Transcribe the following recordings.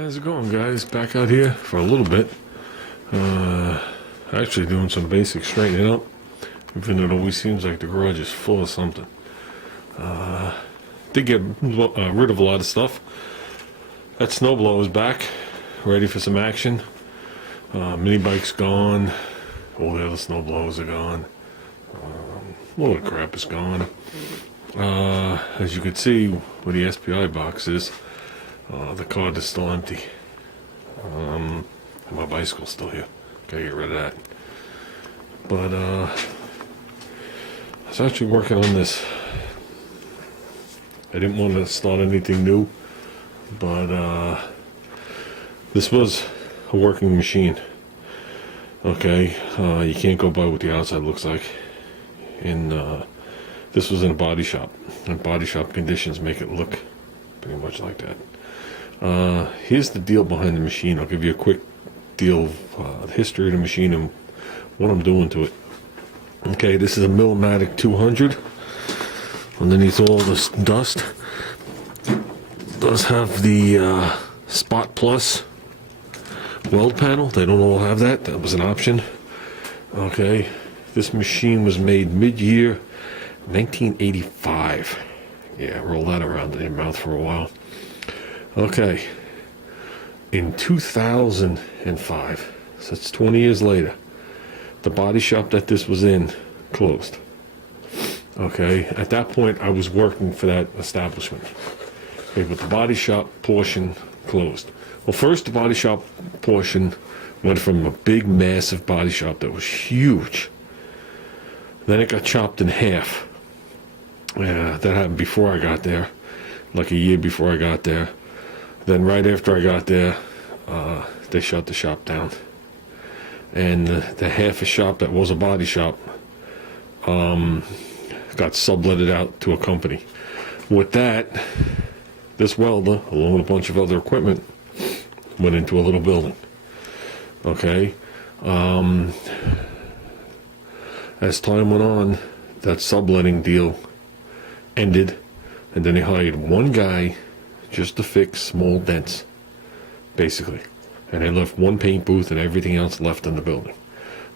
How's it going, guys? Back out here for a little bit. Actually doing some basic straightening up, even though it always seems like the garage is full of something. Did get rid of a lot of stuff. That snowblower is back, ready for some action. Mini bike's gone. All the other snowblowers are gone. A lot of crap is gone. As you can see, where the SPI box is, the card is still empty. My bicycle's still here. Gotta get rid of that. But I was actually working on this. I didn't want to start anything new, but this was a working machine. Okay, you can't go by what the outside looks like. And this was in a body shop, and body shop conditions make it look pretty much like that. Here's the deal behind the machine. I'll give you a quick deal of the history of the machine and what I'm doing to it. Okay, this is a Millermatic 200. Underneath all this dust, does have the Spot Plus weld panel. They don't all have that. That was an option. Okay, this machine was made mid-year 1985. Yeah, roll that around in your mouth for a while. Okay, in 2005, so it's 20 years later, the body shop that this was in closed. Okay, at that point I was working for that establishment. Okay, but the body shop portion closed. Well, first the body shop portion went from a big massive body shop that was huge. Then it got chopped in half. That happened before I got there, like a year before I got there. Then right after I got there, they shut the shop down. And the half a shop that was a body shop got subletted out to a company. With that, this welder, along with a bunch of other equipment, went into a little building. Okay. As time went on, that subletting deal ended, and then they hired one guy just to fix small dents, basically. And they left one paint booth and everything else left in the building.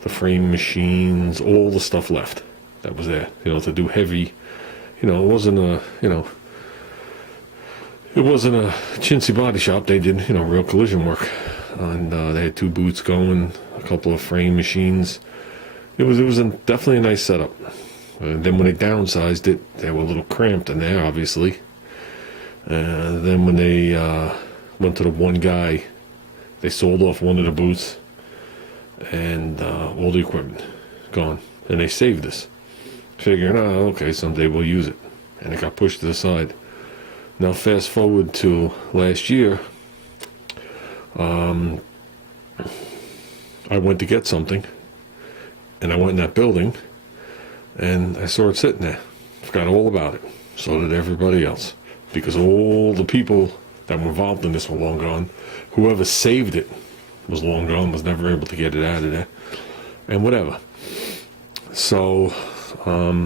The frame machines, all the stuff left that was there, to do heavy, it wasn't a, it wasn't a chintzy body shop. They did, real collision work. And they had two booths going, a couple of frame machines. It was definitely a nice setup. And then when they downsized it, they were a little cramped in there, obviously. Then when they went to the one guy, they sold off one of the booths, and all the equipment gone. And they saved this, figuring, okay, someday we'll use it. And it got pushed to the side. Now fast forward to last year, I went to get something, and I went in that building, and I saw it sitting there. Forgot all about it. So did everybody else. Because all the people that were involved in this were long gone. Whoever saved it was long gone, was never able to get it out of there. And whatever. So, I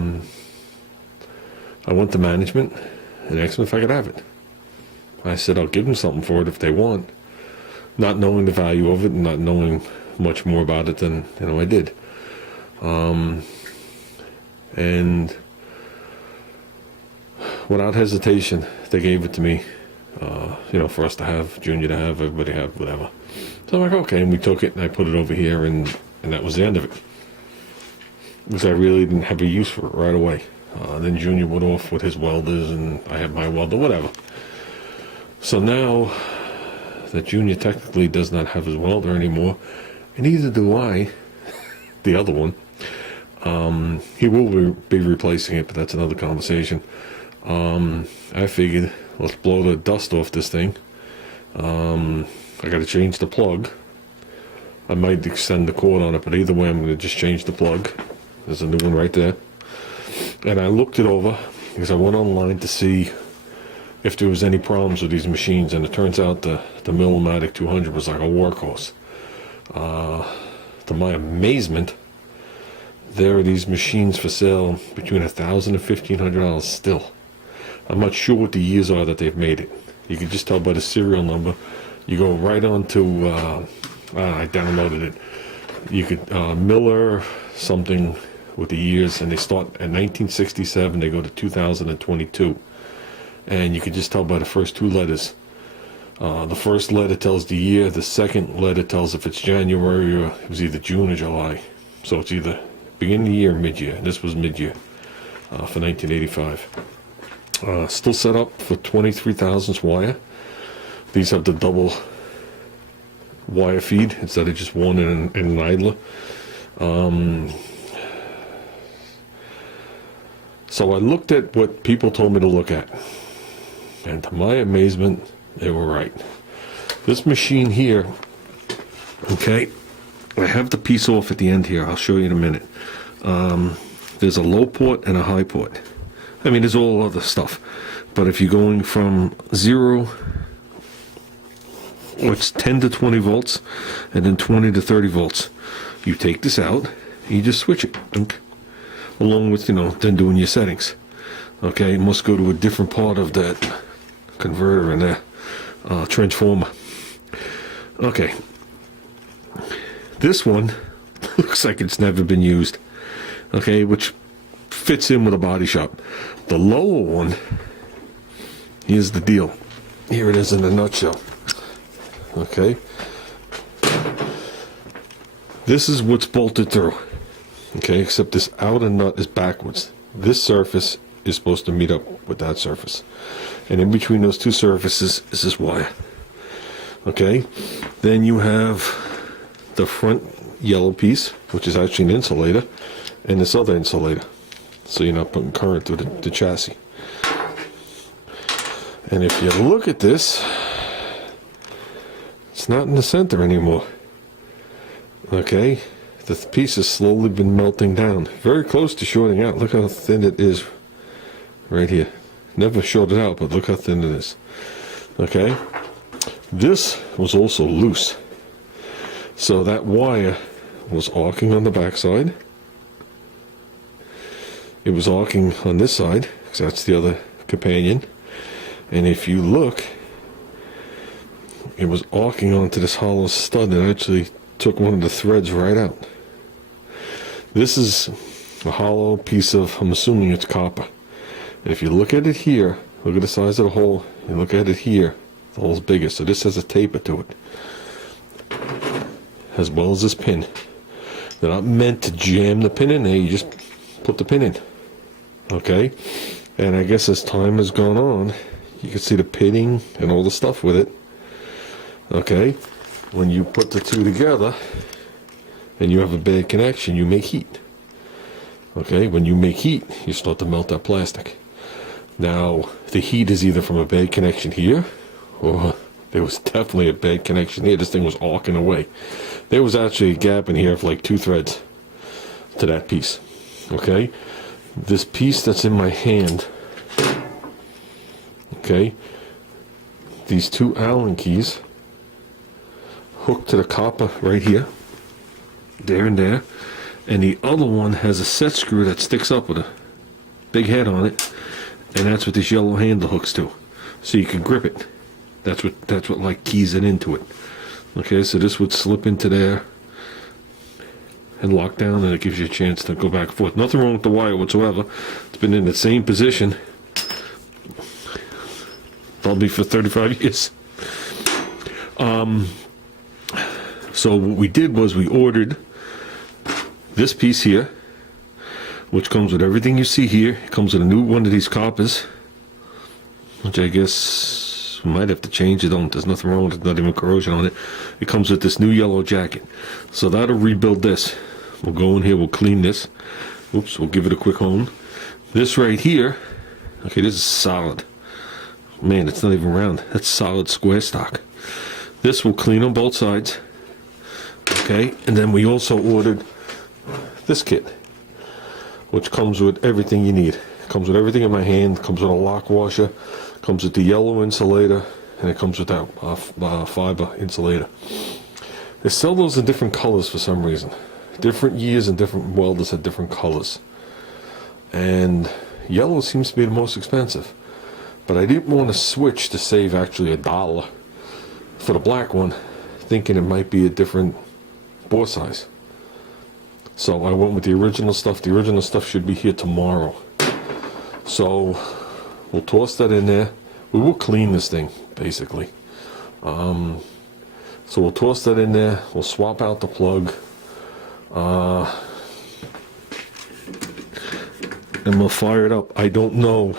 went to management and asked them if I could have it. I said, I'll give them something for it if they want. Not knowing the value of it and not knowing much more about it than, I did. And without hesitation, they gave it to me, for us to have, Junior to have, everybody have, whatever. So I'm like, okay, and we took it, and I put it over here, and that was the end of it. Because I really didn't have a use for it right away. Then Junior went off with his welders, and I had my welder, whatever. So now that Junior technically does not have his welder anymore, and neither do I, the other one, he will be replacing it, but that's another conversation. I figured, let's blow the dust off this thing. I got to change the plug. I might extend the cord on it, but either way I'm going to just change the plug. There's a new one right there. And I looked it over because I went online to see if there was any problems with these machines, and it turns out the Millermatic 200 was like a workhorse. To my amazement, there are these machines for sale between $1,000 and $1,500 still. I'm not sure what the years are that they've made it. You can just tell by the serial number You go right on to, I downloaded it. You could, Miller something with the years, and they start at 1967, they go to 2022. And you can just tell by the first two letters. The first letter tells the year, the second letter tells if it's January or it was either June or July. So it's either beginning of the year or mid-year. This was mid-year for 1985. Still set up for 23 thousandths wire. These have the double wire feed instead of just one in an idler. So I looked at what people told me to look at, and to my amazement, they were right. This machine here, okay, I have the piece off at the end here. I'll show you in a minute. There's a low port and a high port. I mean, there's all other stuff. But if you're going from 0, what's 10 to 20 volts, and then 20 to 30 volts, you take this out, and you just switch it, along with, then doing your settings. Okay, it must go to a different part of that converter in there, transformer. Okay, this one looks like it's never been used. Okay, which fits in with a body shop. The lower one, here's the deal. Here it is in a nutshell. Okay, this is what's bolted through. Okay, except this outer nut is backwards. This surface is supposed to meet up with that surface, and in between those two surfaces is this wire. Okay, then you have the front yellow piece, which is actually an insulator, and this other insulator, so you're not putting current through the chassis. And if you look at this, it's not in the center anymore. Okay, the piece has slowly been melting down, very close to shorting out. Look how thin it is right here. Never shorted out, but look how thin it is. Okay, this was also loose, so that wire was arcing on the backside. It was arcing on this side, because that's the other companion. And if you look, it was arcing onto this hollow stud that actually took one of the threads right out. This is a hollow piece of, I'm assuming it's copper. And if you look at it here, look at the size of the hole, you look at it here, the hole's bigger. So this has a taper to it, as well as this pin. They're not meant to jam the pin in there, you just put the pin in. Okay, and I guess as time has gone on, you can see the pitting and all the stuff with it. Okay, when you put the two together and you have a bad connection, you make heat. Okay, when you make heat, you start to melt that plastic. Now, the heat is either from a bad connection here, or there was definitely a bad connection here. This thing was arcing away. There was actually a gap in here of like 2 threads to that piece. Okay, this piece that's in my hand, okay, these 2 Allen keys hooked to the copper right here, there and there, and the other one has a set screw that sticks up with a big head on it, and that's what this yellow handle hooks to, so you can grip it. That's what like keys it into it. Okay, so this would slip into there and lock down, and it gives you a chance to go back and forth. Nothing wrong with the wire whatsoever. It's been in the same position probably for 35 years. So what we did was we ordered this piece here, which comes with everything you see here. It comes with a new one of these coppers, which I guess we might have to change it on. There's nothing wrong with it, not even corrosion on it. It comes with this new yellow jacket. So that'll rebuild this. We'll go in here, we'll clean this. Oops, we'll give it a quick hone. This right here, okay, this is solid. Man, it's not even round. That's solid square stock. This will clean on both sides. Okay, and then we also ordered this kit, which comes with everything you need. It comes with everything in my hand. It comes with a lock washer, comes with the yellow insulator, and it comes with that fiber insulator. They sell those in different colors for some reason. Different years and different welders had different colors. And yellow seems to be the most expensive. But I didn't want to switch to save actually $1 for the black one, thinking it might be a different bore size. So I went with the original stuff. The original stuff should be here tomorrow. So we'll toss that in there. We will clean this thing, basically. So we'll toss that in there. We'll swap out the plug. And we'll fire it up. I don't know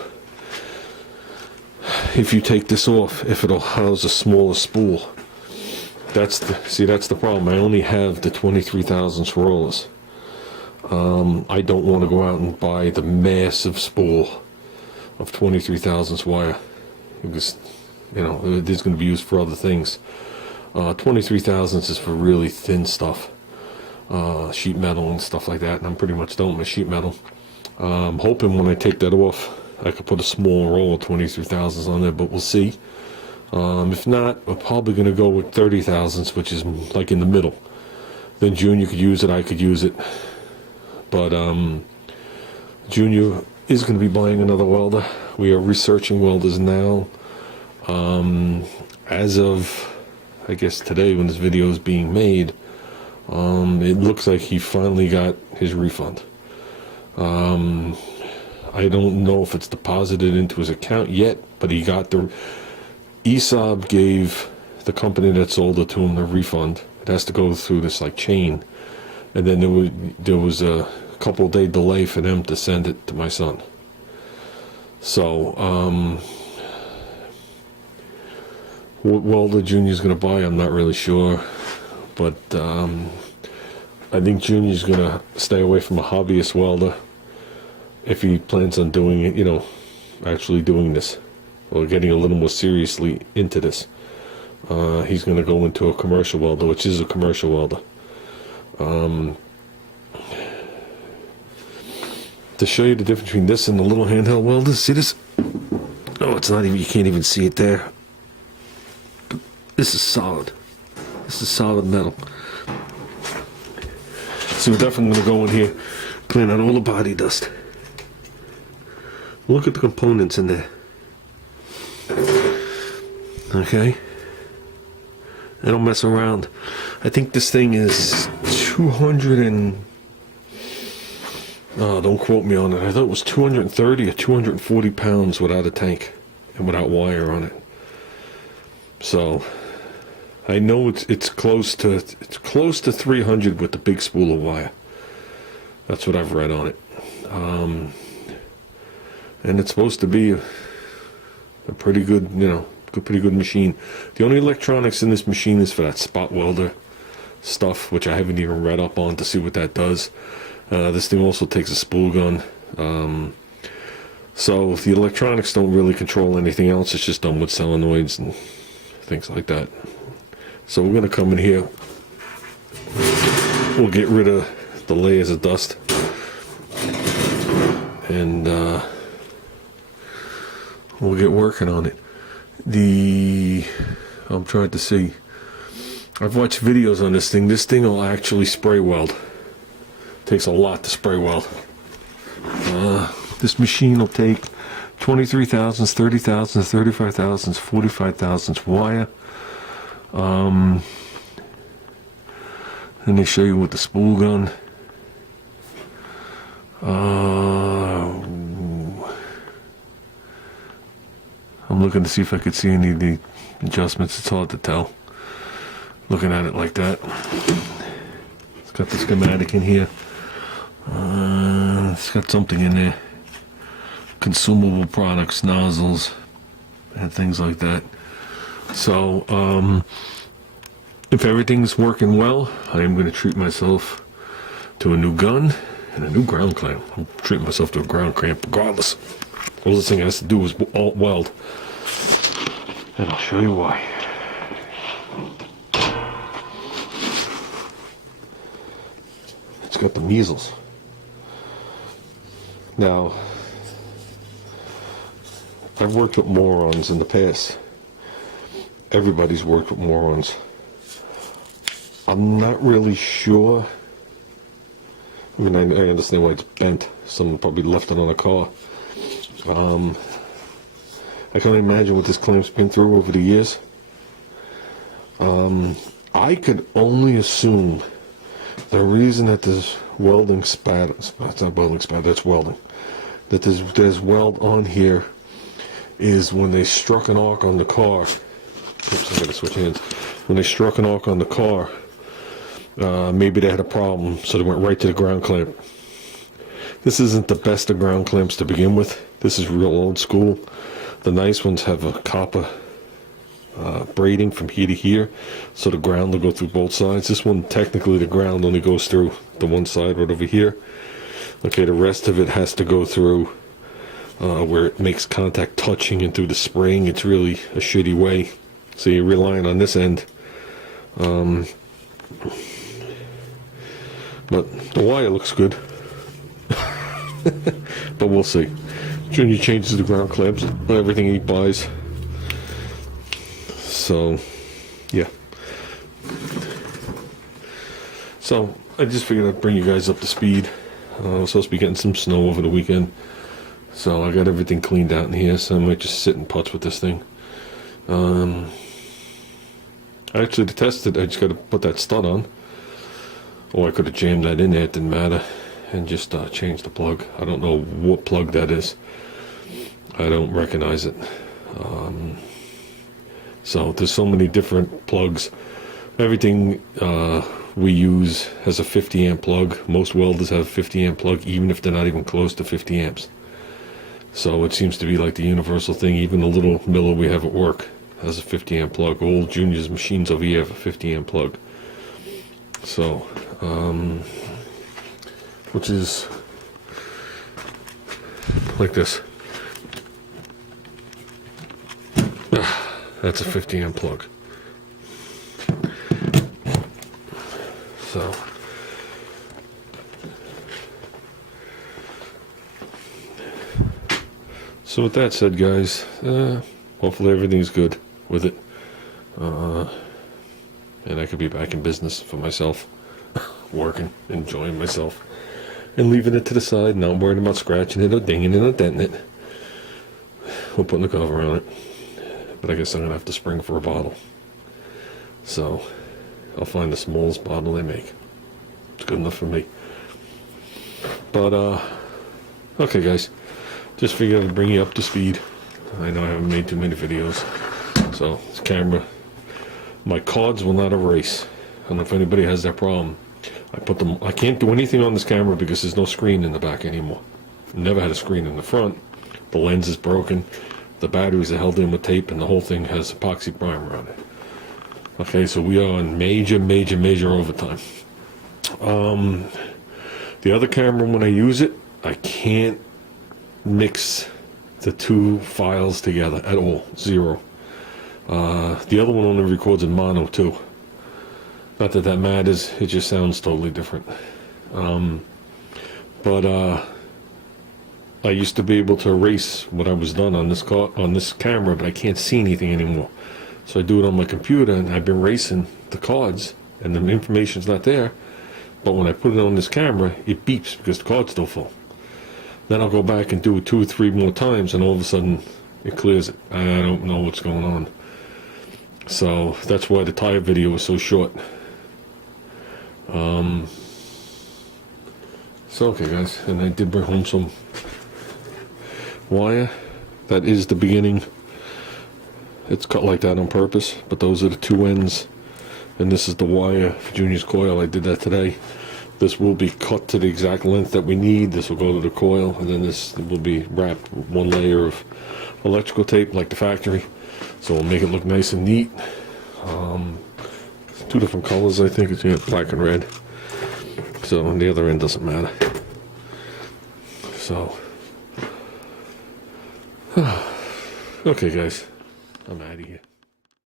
if you take this off, if it'll house a smaller spool. That's the problem. I only have the 23 thousandths rollers. I don't want to go out and buy the massive spool of 23 thousandths wire, because it is going to be used for other things. 23 thousandths is for really thin stuff, sheet metal and stuff like that, and I'm pretty much done with my sheet metal. I'm hoping when I take that off I could put a small roll of 23 thousandths on there, but we'll see. If not, we're probably going to go with 30 thousandths, which is like in the middle. Then Junior could use it, I could use it. But Junior is going to be buying another welder. We are researching welders now. As of, I guess today when this video is being made, it looks like he finally got his refund. I don't know if it's deposited into his account yet, but he got the... ESOB gave the company that sold it to him the refund. It has to go through this like chain, and then there was a couple day delay for them to send it to my son. So what welder Junior's gonna buy, I'm not really sure, but I think Junior's gonna stay away from a hobbyist welder if he plans on doing it, actually doing this, or getting a little more seriously into this. He's going to go into a commercial welder, which is a commercial welder. To show you the difference between this and the little handheld welders, see this? Oh, it's not even, you can't even see it there. This is solid. This is solid metal. So we're definitely going to go in here, clean out all the body dust. Look at the components in there. Okay, I don't mess around. I think this thing is 200 and don't quote me on it. I thought it was 230 or 240 pounds without a tank and without wire on it. So I know it's close to 300 with the big spool of wire. That's what I've read on it. And it's supposed to be a pretty good, pretty good machine. The only electronics in this machine is for that spot welder stuff, which I haven't even read up on to see what that does. This thing also takes a spool gun. So the electronics don't really control anything else. It's just done with solenoids and things like that. So we're going to come in here. We'll get rid of the layers of dust. And we'll get working on it. I'm trying to see. I've watched videos on this thing. This thing will actually spray weld. Takes a lot to spray weld. This machine will take 23 thousandths, 30 thousandths, 35 thousandths, 45 thousandths wire. And they show you with the spool gun. I'm looking to see if I could see any of the adjustments. It's hard to tell looking at it like that. It's got the schematic in here. It's got something in there. Consumable products, nozzles, and things like that. So, if everything's working well, I am going to treat myself to a new gun and a new ground clamp. I'm treating myself to a ground clamp regardless. All this thing has to do is weld. And I'll show you why. It's got the measles. Now, I've worked with morons in the past. Everybody's worked with morons. I'm not really sure. I mean, I understand why it's bent. Someone probably left it on a car. I can only imagine what this clamp's been through over the years. I could only assume the reason that there's welding spatter, it's not welding spatter, that's welding, that there's weld on here is when they struck an arc on the car. Oops, I gotta switch hands. When they struck an arc on the car, maybe they had a problem, so they went right to the ground clamp. This isn't the best of ground clamps to begin with. This is real old school. The nice ones have a copper braiding from here to here, so the ground will go through both sides. This one, technically the ground only goes through the one side right over here. Okay, the rest of it has to go through where it makes contact touching and through the spring. It's really a shitty way. So you're relying on this end. But the wire looks good. But we'll see. Junior changes the ground clamps on everything he buys. So, yeah. So, I just figured I'd bring you guys up to speed. I was supposed to be getting some snow over the weekend. So, I got everything cleaned out in here, so I might just sit and putz with this thing. Actually, to test it, I just got to put that stud on. Or I could have jammed that in there, it didn't matter. And just change the plug. I don't know what plug that is. I don't recognize it. So there's so many different plugs. Everything we use has a 50 amp plug. Most welders have a 50 amp plug, even if they're not even close to 50 amps. So it seems to be like the universal thing. Even the little Miller we have at work has a 50 amp plug. All Junior's machines over here have a 50 amp plug. So, which is like this. That's a 50 amp plug. So with that said, guys, hopefully everything's good with it. And I could be back in business for myself, working, enjoying myself, and leaving it to the side, not worrying about scratching it or dinging it or denting it, or putting the cover on it. But I guess I'm going to have to spring for a bottle. So I'll find the smallest bottle they make. It's good enough for me. But, okay guys, just figured I'd bring you up to speed. I know I haven't made too many videos. So this camera, my cards will not erase. I don't know if anybody has that problem. I can't do anything on this camera because there's no screen in the back anymore. Never had a screen in the front. The lens is broken. The batteries are held in with tape, and the whole thing has epoxy primer on it. Okay, so we are on major overtime. The other camera, when I use it, I can't mix the two files together at all. Zero. The other one only records in mono too. Not that that matters, it just sounds totally different. I used to be able to erase what I was done on this camera, but I can't see anything anymore. So I do it on my computer, and I've been erasing the cards, and the information's not there. But when I put it on this camera, it beeps because the card's still full. Then I'll go back and do it 2 or 3 more times, and all of a sudden it clears it. I don't know what's going on. So that's why the tire video was so short. So okay guys, and I did bring home some wire. That is the beginning. It's cut like that on purpose, but those are the 2 ends, and this is the wire for Junior's coil. I did that today. This will be cut to the exact length that we need. This will go to the coil, and then this will be wrapped with 1 layer of electrical tape like the factory, so we'll make it look nice and neat. 2 different colors, I think. It's black and red, so on the other end doesn't matter. So okay guys, I'm out of here.